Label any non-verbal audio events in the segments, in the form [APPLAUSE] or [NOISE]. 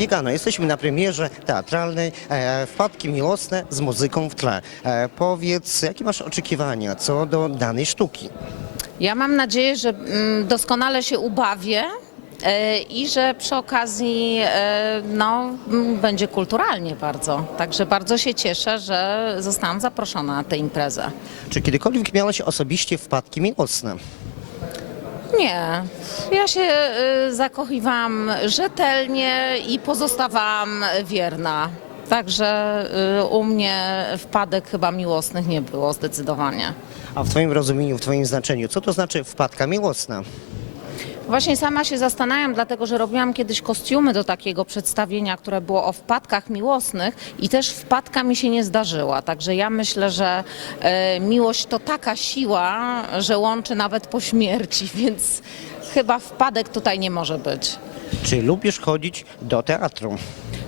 Wigano, jesteśmy na premierze teatralnej e, Wpadki miłosne z muzyką w tle. E, powiedz, jakie masz oczekiwania co do danej sztuki? Ja mam nadzieję, że mm, doskonale się ubawię e, i że przy okazji e, no, będzie kulturalnie bardzo. Także bardzo się cieszę, że zostałam zaproszona na tę imprezę. Czy kiedykolwiek miałaś osobiście wpadki miłosne? Nie, ja się e, zakochiwałam rzetelnie i pozostawałam wierna. Także e, u mnie wpadek chyba miłosnych nie było zdecydowanie. A w twoim rozumieniu, w twoim znaczeniu, co to znaczy wpadka miłosna? Właśnie sama się zastanawiam, dlatego że robiłam kiedyś kostiumy do takiego przedstawienia, które było o wpadkach miłosnych i też wpadka mi się nie zdarzyła. Także ja myślę, że e, miłość to taka siła, że łączy nawet po śmierci, [LAUGHS] więc chyba wpadek tutaj nie może być. Czy lubisz chodzić do teatru?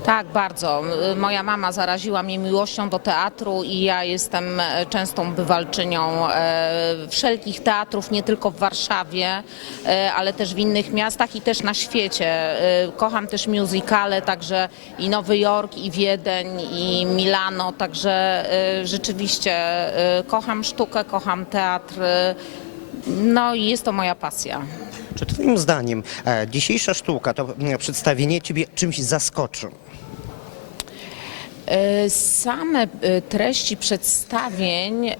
Tak, bardzo. Moja mama zaraziła mnie miłością do teatru i ja jestem e, częstą bywalczynią e, wszelkich teatrów, nie tylko w Warszawie, e, ale też w innych miastach i też na świecie. Kocham też musicale, także i Nowy Jork, i Wiedeń, i Milano, także rzeczywiście kocham sztukę, kocham teatr. No i jest to moja pasja. Czy twoim zdaniem dzisiejsza sztuka, to przedstawienie ciebie czymś zaskoczy? E, Same e, treści przedstawień e,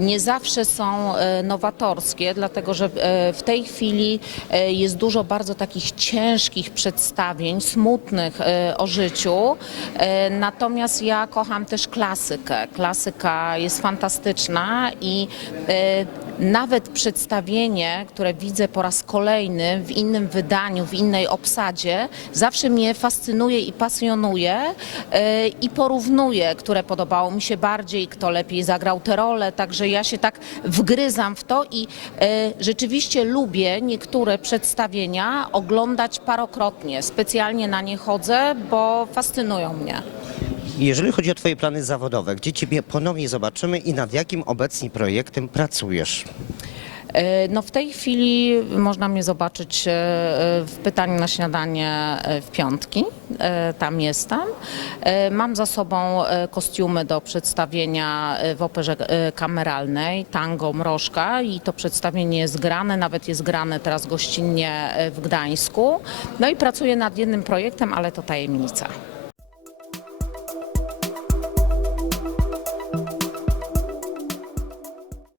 nie zawsze są nowatorskie, dlatego że w tej chwili jest dużo bardzo takich ciężkich przedstawień, smutnych o życiu. Natomiast ja kocham też klasykę. Klasyka jest fantastyczna i nawet przedstawienie, które widzę po raz kolejny w innym wydaniu, w innej obsadzie, zawsze mnie fascynuje i pasjonuje e, i porównuje, które podobało mi się bardziej, kto lepiej zagrał tę rolę. Także ja się tak wgryzam w to i e, rzeczywiście lubię niektóre przedstawienia oglądać parokrotnie. Specjalnie na nie chodzę, bo fascynują mnie. Jeżeli chodzi o twoje plany zawodowe, gdzie ciebie ponownie zobaczymy i nad jakim obecnie projektem pracujesz? E, No w tej chwili można mnie zobaczyć e, w pytaniu na śniadanie e, w piątki. Tam jestem. Mam za sobą kostiumy do przedstawienia w operze kameralnej Tango Mrożka i to przedstawienie jest grane, nawet jest grane teraz gościnnie w Gdańsku. No i pracuję nad jednym projektem, ale to tajemnica.